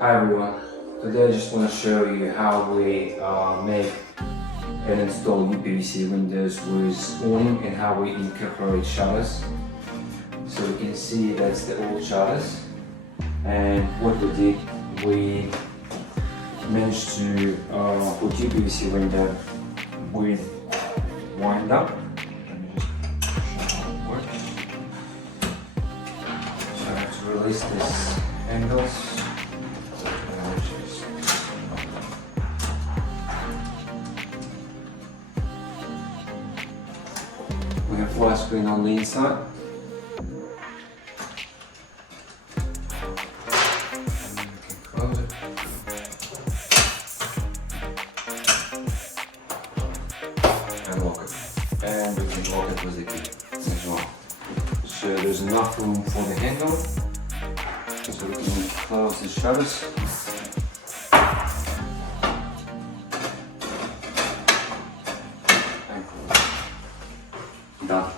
Hi everyone, today I just want to show you how we make and install uPVC windows with awning and how we incorporate shutters. So we can see that's the old shutters, and what we did, we managed to put uPVC window with wind up. Let me just show how it works. So I have to release this angles. We have flat screen on the inside. And we can close it. And lock it. And we can lock it with the key as well. So there's enough room for the handle. So we can close the shutters. And close. Done.